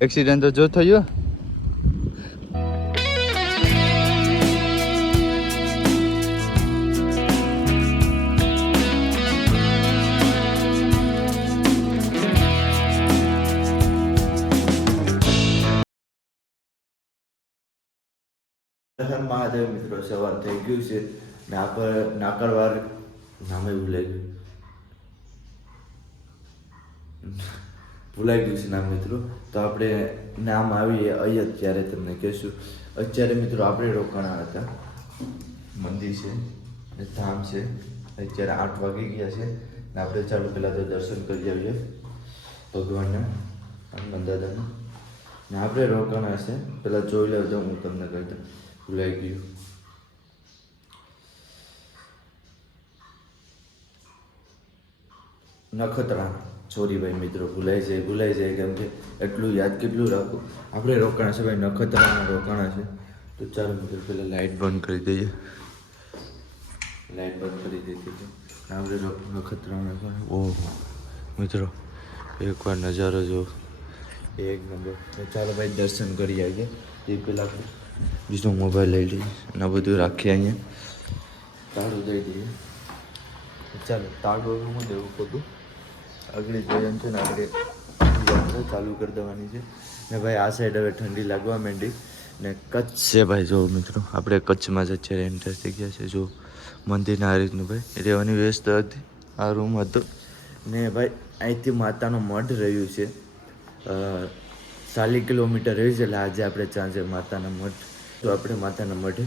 Accident તો જો થયો. મહાદેવ મિત્રો, સવાર થઈ ગયું છે. નાકર નાકરવાર નામે ભૂલાઈ ગયું ભૂલાઈ ગયું છે નામ મિત્રો. તો આપણે નામ આવીએ અહીંયા ત્યારે તમને કહેશું. અત્યારે મિત્રો આપણે રોકાણા હતા. મંદિર છે ધામ છે. અત્યારે આઠ વાગી ગયા છે. ને આપણે ચાલુ પહેલાં તો દર્શન કરી આવીએ ભગવાનના, હનુમાન દાદાના. ને આપણે રોકાણા છે. પહેલાં જોઈ લેજો, હું તમને કહી દઉં. ભૂલાઈ ગયું. નખત્રાણા. સોરી ભાઈ મિત્રો, ભૂલાઈ જાય ભૂલાઈ જાય, કેમ કે એટલું યાદ કેટલું રાખું. આપણે રોકાણા છે ભાઈ નખત્રાના રોકાણા છે. તો ચાલો મિત્રો, પહેલાં લાઇટ બંધ કરી દઈએ. લાઇટ બંધ કરી છે. આપણે નખત્રાના ઓહો, મિત્રો, એકવાર નજારો જો એક નંબર. ચાલો ભાઈ, દર્શન કરી આવીએ. એ પહેલાં બીજો મોબાઈલ લઈ લઈએ અને બધું રાખીએ અહીંયા. તાળું દઈ દઈએ. ચાલો, તાળું હું દેવું ખોટું? આગળ જઈએ છે ને આપણે ચાલુ કરી દેવાની છે. ને ભાઈ આ સાઈડ હવે ઠંડી લાગવા માંડી. ને કચ્છ છે ભાઈ, જો મિત્રો, આપણે કચ્છમાં જ અત્યારે એન્ટર થઈ ગયા છે. જો મંદિરના આ રીતનું ભાઈ, રહેવાની વ્યવસ્થા હતી. આ રૂમ હતો. ને ભાઈ, અહીંથી માતાનું મઢ રહ્યું છે. ચાલીસ કિલોમીટર રહ્યું છે, એટલે આજે આપણે ચાંચે માતાના મઠ તો આપણે માતાના મઢે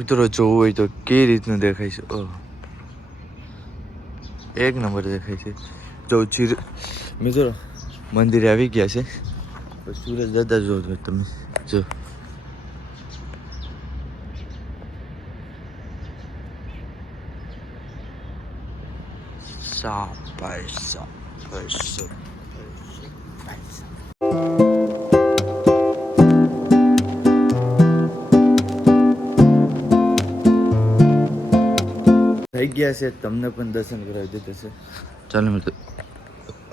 મિત્રો, જોવું હોય તો કેવી રીતનું દેખાય છે? એક નંબર દેખાય છે. જો ચીર મિત્રો. મંદિરે આવી ગયા છે. તો સૂરજ દાદા જો તમે જો. સાપ સાપ ભાઈ સાપ થઈ ગયા છે તમને પણ દર્શન કરાવી દીધા છે. ચાલો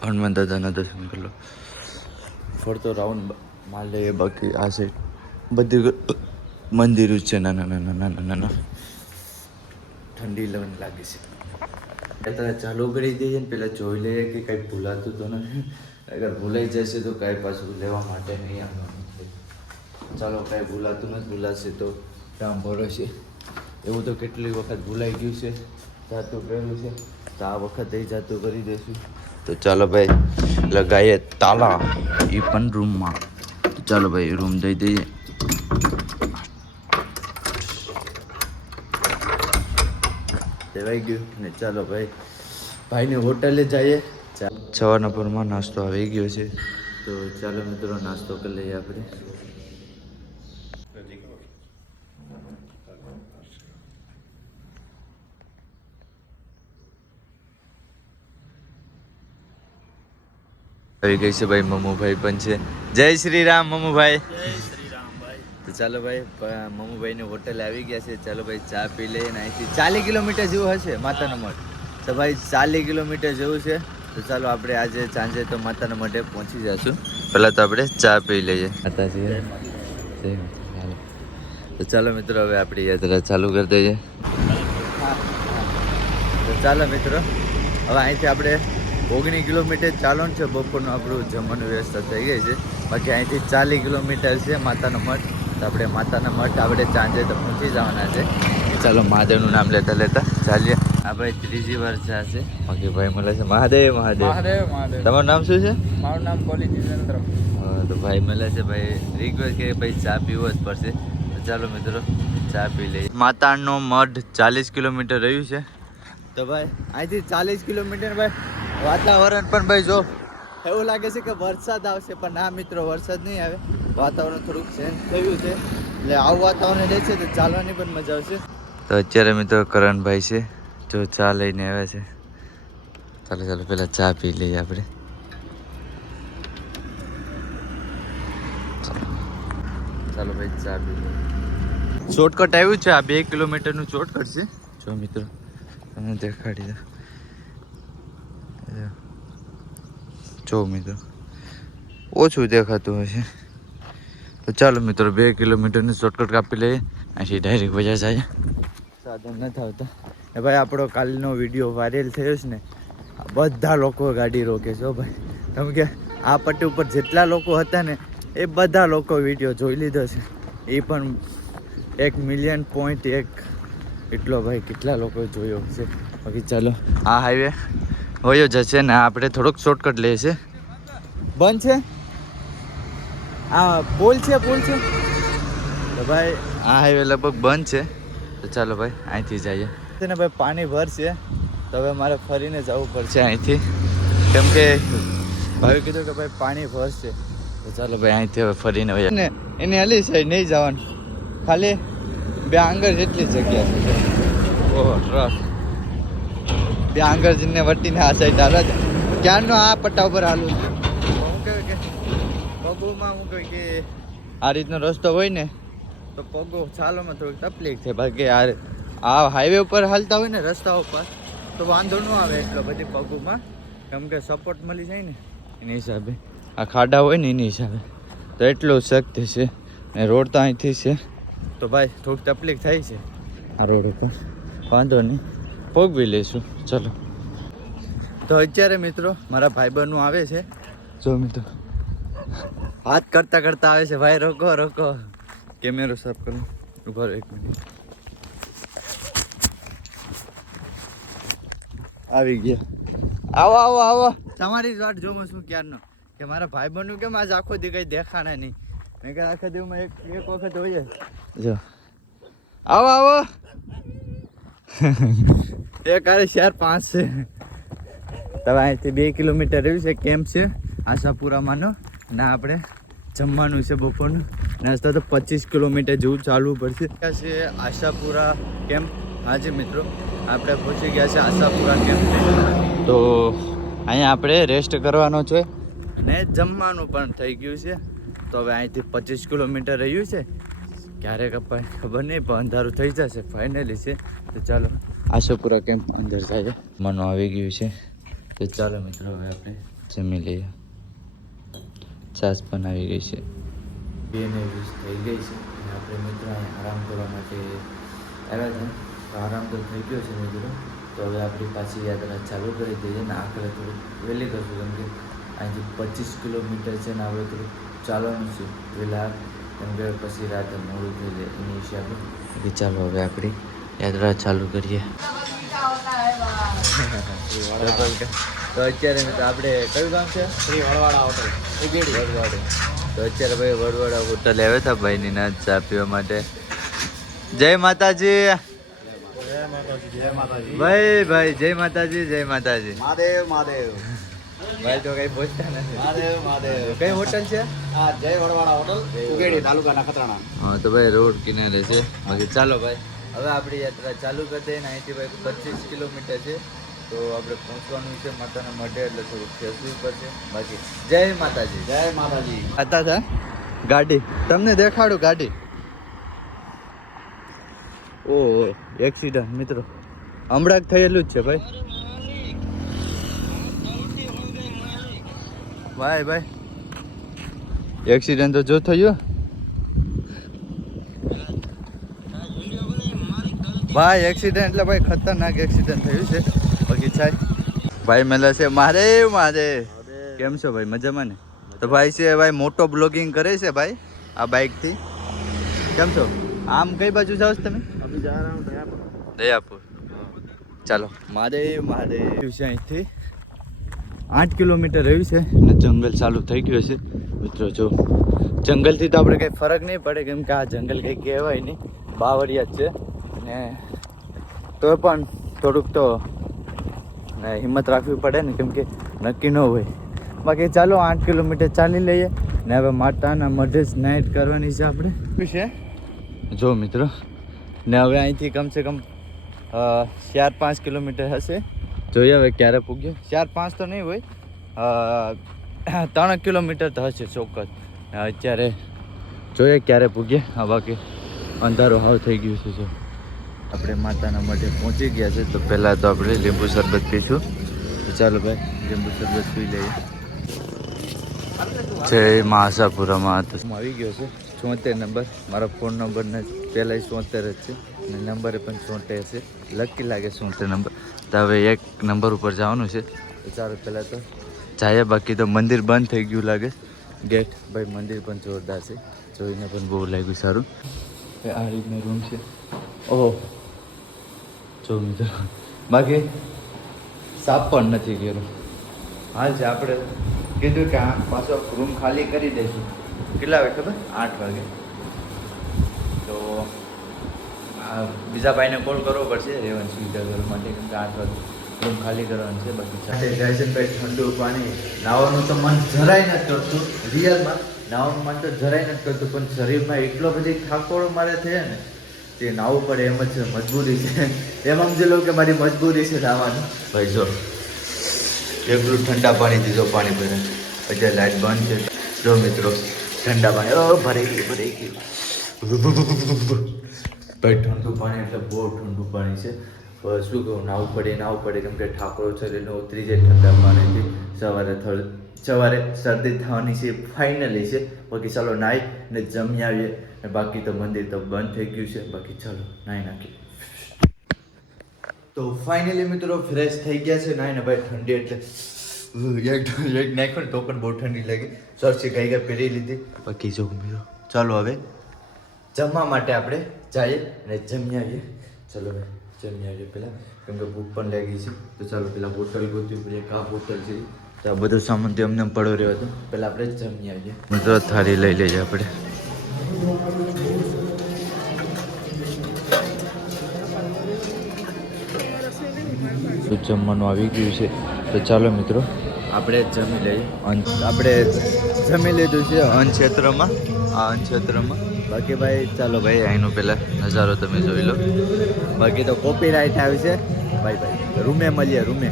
હનુમાન દાદાના દર્શન કરી લો. ફરતો રાઉન્ડ માલ લઈએ, બાકી આ સાઈડ બધી મંદિરો જ છે, નાના નાના નાના નાના. ઠંડી લવન લાગે છે. અત્યારે ચાલુ કરી દઈએ ને પહેલાં જોઈ લઈએ કે કંઈ ભૂલાતું તો નથી. અગર ભૂલાઈ જશે તો કાંઈ પાછું લેવા માટે નહીં આવવાનું ચાલો, કાંઈ ભૂલાતું નથી, ભૂલાશે તો કામ ભરોસે એવું તો કેટલી વખત ભૂલાઈ ગયું છે. જાતું કર્યું છે. તો આ વખતે જાતું કરી દઈશું તો ચાલો ભાઈ લગાઈએ તાલા. એ પણ રૂમમાં. તો ચાલો ભાઈ રૂમ દઈ દઈએ. દેવાઈ ગયું. ને ચાલો ભાઈ ભાઈને હોટલે જઈએ. સવારના પરમાં નાસ્તો આવી ગયો છે. તો ચાલો મિત્રો નાસ્તો કરી લઈએ આપણે. આવી ગઈ છે ભાઈ મમુભાઈ પણ છે. જય શ્રી રામ મમુભાઈ તો ચાલો ભાઈ પ- મમુભાઈને હોટલે આવી ગયા છે. ચાલો ભાઈ ચા પી લઈએ ને અહીંથી ચાલીસ કિલોમીટર જેવું હશે માતાનો મઠ તો ભાઈ ચાલીસ કિલોમીટર જેવું છે. તો ચાલો આપણે આજે સાંજે તો માતાના મઠે પહોંચી જશું પહેલાં તો આપણે ચા પી લઈએ. માતાજી તો ચાલો મિત્રો હવે આપણી યાત્રા ચાલુ કરી દઈએ. તો ચાલો મિત્રો હવે અહીંથી આપણે ઓગણીસ કિલોમીટર ચાલવાનું છે બપોરનું આપણું જમવાનું વ્યવસ્થા થઈ ગઈ છે. બાકી અહીંથી ચાલીસ કિલોમીટર છે માતાનો મઠ. તો આપણે માતાના મઠ આપણે સાંજે તો પહોંચી જવાના છે. ચાલો મહાદેવનું નામ લેતા લેતા ચાલીએ. આ ભાઈ ત્રીજી વાર ચા છે. બાકી ભાઈ મળે છે. મહાદેવ મહાદેવ. મહાદેવ મહાદેવ. તમારું નામ શું છે? મારું નામ કોલી જીતેન્દ્ર. તો ભાઈ મળે છે ભાઈ. રિક્વેસ્ટ કે ભાઈ ચા પીવો જ પડશે. તો ચાલો મિત્રો ચા પી લઈએ. માતાનો મઠ ચાલીસ કિલોમીટર રહ્યું છે. તો ભાઈ અહીંથી ચાલીસ કિલોમીટર ભાઈ. વાતાવરણ પણ ભાઈ જો એવું લાગે છે કે વરસાદ આવશે પણ ના મિત્રો વરસાદ નહીં આવે. વાતાવરણ થોડુંક ચેન્જ થયું છે. એટલે આવું વાતાવરણ રહે છે તો ચાલવાની પણ મજા આવશે. તો અત્યારે મિત્રો કરણભાઈ છે જો ચા લઈને આવ્યા છે. ચાલો ચાલો પહેલાં ચા પી લઈએ આપણે. ચાલો ભાઈ ચા પી લઈએ. શોર્ટકટ આવ્યું છે આ બે કિલોમીટરનું શોર્ટકટ છે. જો મિત્રો તમને દેખાડી દો જો મિત્રો, ઓછું દેખાતું હશે. તો ચાલો મિત્રો, બે કિલોમીટરની શોર્ટકટ કાપી લઈએ. અહીંથી ડાયરેક્ટ બજાર જાય. સાધન નથી આવતા. એ ભાઈ, આપણો કાલનો વીડિયો વાયરલ થયો છે ને બધા લોકો ગાડી રોકે છે ભાઈ. કેમ કે આ પટ્ટી ઉપર જેટલા લોકો હતા ને, એ બધા લોકો વીડિયો જોઈ લીધો છે. એ પણ એક મિલિયન પોઈન્ટ એક. એટલો ભાઈ, કેટલા લોકો જોયો છે બાકી ચાલો, આ હાઈવે વયો જશે ને આપણે થોડોક શોર્ટકટ લઈએ છે બંધ છે? આ પુલ છે પુલ છે? તો ભાઈ આ હાઈવે લગભગ બંધ છે. તો ચાલો ભાઈ અહીંથી જઈએ. તેને ભાઈ પાણી ભરશે. તો હવે મારે ફરીને જવું પડશે. અહીંથી. કેમ કે ભાઈ કીધું કે ભાઈ પાણી ભરશે. તો ચાલો ભાઈ અહીંથી હવે ફરીને હોય ને એની હલી સાઈડ નહીં જવાનું. ખાલી બે આંગળ જેટલી જગ્યા છે. ઓહો ટ્રક બે આંગળ જઈને વટીને આ સાઈડ હાલો છે ક્યારનો આ પટ્ટા ઉપર હાલું છે? કે પગોમાં હું કહ્યું કે આ રીતનો રસ્તો હોય ને તો પગો ચાલોમાં થોડીક તકલીફ છે. બાકી આ આ હાઈવે ઉપર હાલતા હોય ને રસ્તા ઉપર તો વાંધો ન આવે એટલો બધી પગોમાં. કેમ કે સપોર્ટ મળી જાય ને એની હિસાબે. આ ખાડા હોય ને એની હિસાબે. તો એટલું શક્તિ છે ને રોડ તો અહીંથી છે. તો ભાઈ થોડીક તકલીફ થાય છે. આ રોડ ઉપર. વાંધો નહીં. પગવી લઈશું. ચલો. તો અત્યારે મિત્રો મારા ભાઈબંધનું આવે છે. જો મિત્રો. હાથ કરતા કરતા આવે છે ભાઈ રોકો રોકો. કેમેરો સાફ કરો. ઊભા રહો એક મિનિટ. આવી ગયા. આવો આવો આવો. તમારી જ વાટ જોઉં છું ક્યારનો. કે મારા ભાઈબંધનું કેમ આજ આખો દી કઈ દેખાણા નહીં? મેં કહ્યું આખા દીવમાં એક એક વખત હોય જો. આવો આવો. એક આરે ચાર પાંચ છે. તમે અહીંથી બે કિલોમીટર રહ્યું છે, કેમ્પ છે, આશાપુરામાંનો. ના આપણે જમવાનું છે બપોરનું. નાસ્તા તો પચીસ કિલોમીટર જેવું ચાલવું પડશે. ક્યાં છે આશાપુરા કેમ્પ. હાજી મિત્રો, આપણે પહોંચી ગયા છે આશાપુરા કેમ્પ. તો અહીંયા આપણે રેસ્ટ કરવાનો છે. ને જમવાનું પણ થઈ ગયું છે. તો હવે અહીંથી પચીસ કિલોમીટર રહ્યું છે. ક્યારેક કપાય ખબર નહીં, પણ અંધારું થઈ જશે ફાઇનલી છે. તો ચાલો. આશાપુરા કેમ્પ અંદર જાય મનો આવી ગયું છે. તો ચાલો મિત્રો હવે આપણે જમી લઈએ. છાસ પણ આવી ગઈ છે. બે ને વીસ થઈ ગઈ છે. અને આપણે મિત્રો આરામ કરવા માટે આવ્યા હતા તો આરામ તો થઈ ગયો છે મિત્રો. તો હવે આપણી પાછી યાત્રા ચાલુ કરી દઈએ ને આખરે થોડુંક વહેલી કરશું. કેમ કે અહીંથી પચીસ કિલોમીટર છે ને આપણે થોડુંક ચાલવાનું છે. વહેલા કેમ કે પછી રાતે મોડું થઈ જાય એની હિસાબે. આપણે ચાલો હવે આપણી યાત્રા ચાલુ કરીએ. તો અત્યારે આપણે કયું ગામ છે? શ્રી વડવાડા હોટલ વડવાડે તો અત્યારે ભાઈ વડવાડા હોટલ આવ્યા હતા ભાઈની ના ચા પીવા માટે. જય માતાજી. જય માતાજી જય માતાજી ભાઈ ભાઈ જય માતાજી જય માતાજી. મહાદેવ મહાદેવ. ભાઈ તો કઈ પહોંચતા નથી. મહાદેવ મહાદેવ. કઈ હોટલ છે? આ જય વડવાડા હોટલ ઉગેડી તાલુકા નખત્રાણા હા તો ભાઈ રોડ કિનારે છે. બાકી ચાલો ભાઈ. હવે આપણી યાત્રા ચાલુ કરી દઈએ અહીંથી ભાઈ પચીસ કિલોમીટર છે. તો આપણે પહોંચવાનું છે માતાના મઢે એટલે થોડુંક ખેંચવું પડશે. બાકી જય માતાજી. જય માતાજી. હતા હતા ગાડી. તમને દેખાડું ગાડી. ઓહો એક્સિડન્ટ મિત્રો. હમણાં જ થયેલું જ છે ભાઈ. ભાઈ ભાઈ. એક્સિડન્ટ તો જો થયો. ભાઈ એક્સિડન્ટ એટલે ભાઈ ખતરનાક એક્સિડન્ટ થયું છે. બાકી સાહેબ ભાઈ મેલા છે મારે મારે. કેમ છો ભાઈ? મજામાં ને? તો ભાઈ છે ભાઈ મોટો બ્લોગિંગ કરે છે ભાઈ આ બાઇકથી કેમ છો? આમ કઈ બાજુ જાઓ છો તમે? દયાપુર. ચાલો. મારે મારે. છે અહીંથી. આઠ કિલોમીટર રહ્યું છે ને જંગલ ચાલુ થઈ ગયું છે. મિત્રો જો. જંગલથી તો આપણે કંઈ ફરક નહીં પડે કેમ કે આ જંગલ કંઈ કહેવાય નહીં. બાવરિયા જ છે. ને તો પણ થોડુંક તો હિંમત રાખવી પડે ને કેમ કે નક્કી ન હોય. બાકી ચાલો આઠ કિલોમીટર ચાલી લઈએ. ને હવે માતાના મઢે જ નાઇટ કરવાની છે આપણે. વિશે જો મિત્રો ને હવે અહીંથી કમસે કમ ચાર પાંચ કિલોમીટર હશે. જોઈએ હવે ક્યારે પૂગ્યો. ચાર પાંચ તો નહીં હોય ત્રણ કિલોમીટર તો હશે ચોક્કસ. અત્યારે જોઈએ ક્યારે પૂગીએ બાકી અંધારો હાવ થઈ ગયું છે જો. આપણે માતાના મઢે પહોંચી ગયા છે, તો પહેલાં તો આપણે લીંબુ શરબત પીશું. ચાલો ભાઈ, લીંબુ શરબત પી લઈએ. જય મા આશાપુરામાં. હું આવી ગયો છું, ચોતેર નંબર. મારો ફોન નંબર ને પહેલાં ચોતેર જ છે, અને નંબરે પણ ચોતેર છે. લકી લાગે ચોતેર નંબર. તો હવે એક નંબર ઉપર જવાનું છે. તો ચાલો પહેલાં તો જાય બાકી તો મંદિર બંધ થઈ ગયું લાગે. ગેટ ભાઈ, મંદિર પણ જોરદાર છે. જોઈને પણ બહુ લાગ્યું સારું. આ રીતનો રૂમ છે. ઓહો. જો મિત્રો બાકી સાપ પણ નથી ગયેલો. હાલ છે આપણે કીધું કે આ પાછો રૂમ ખાલી કરી દઈશું. કેટલા વાગે ખબર? આઠ વાગે. તો આ બીજા ભાઈને કોલ કરવો પડશે રેવન સુવિધા કરવા માટે કેમ કે આઠ વાગે રૂમ ખાલી કરવાનું છે બાકી સાથે જાય છે ભાઈ ઠંડુ પાણી નાવાનું તો મન જરાય નથી કરતું રિયલમાં નાવાનું મન તો જરાય નથી કરતું પણ શરીરમાં એટલો બધી થાકોડો મારે થયા ને તે નાવું પડે એમ જ મજબૂરી છે. એમ સમજી લો કે મારી મજબૂરી છે નાવાનું ભાઈ જો એકલું ઠંડા પાણી દીધો પાણી ભરે. અત્યારે લાઈટ બંધ છે. જો મિત્રો, ઠંડા પાણી, ઓ ભરાઈ ગયું ભરાઈ ગયું. ભાઈ, ઠંડુ પાણી એટલે બહુ ઠંડુ પાણી છે. શું કહું, નાવું પડે નાવું પડે કેમ કે ઠાકોરો શરીરને ઉતરી જાય ઠંડા પાણીથી. સવારે સવારે શરદી થવાની છે ફાઇનલી છે. બાકી ચાલો નાહી ને જમી આવીએ. ને બાકી તો મંદિર તો બંધ થઈ ગયું છે. બાકી ચાલો નાહી નાખીએ. તો ફાઇનલી મિત્રો ફ્રેશ થઈ ગયા છે. ને ભાઈ ઠંડી એટલે એક એક નાખ્યો ને તો પણ બહુ ઠંડી લાગી. સરસી ગાઈ ગઈ પહેરી લીધી? બાકી જો મિત્રો ચાલો હવે. જમવા માટે આપણે જઈએ અને જમી આવીએ. ચલો ભાઈ જમી આવીએ પહેલાં. કેમ કે ભૂખ પણ લાગી છે. તો ચાલો પહેલાં હોટલ ગોત્યું પછી કા બોટલ હોટલ છે. તો આ બધું સામાન તો અમને પડો રહ્યો હતો પહેલાં આપણે જમી આવીએ. મિત્રો થાળી લઈ લઈએ આપણે. જમવાનું આવી ગયું છે. તો ચાલો મિત્રો. આપણે જમી લઈએ. આપણે જમી લીધું છે અન્નક્ષેત્રમાં. આ અન્નક્ષેત્રમાં. બાકી ભાઈ ચાલો ભાઈ અહીંનો પહેલાં નજારો તમે જોઈ લો. બાકી તો કોપી રાઈટ આવી છે. ભાઈ ભાઈ રૂમે મળીએ રૂમે.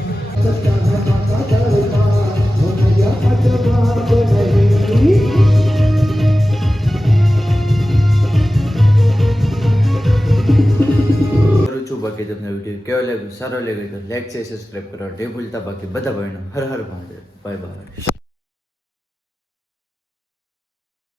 છું બાકી તમને વીડિયો કેવો લાગ્યો? સારો લાગ્યો તો લાઈક છે સબસ્ક્રાઈબ કરવા નહીં ભૂલતા બાકી બધા ભાઈનો હર હર મહાદેવ. Bye bye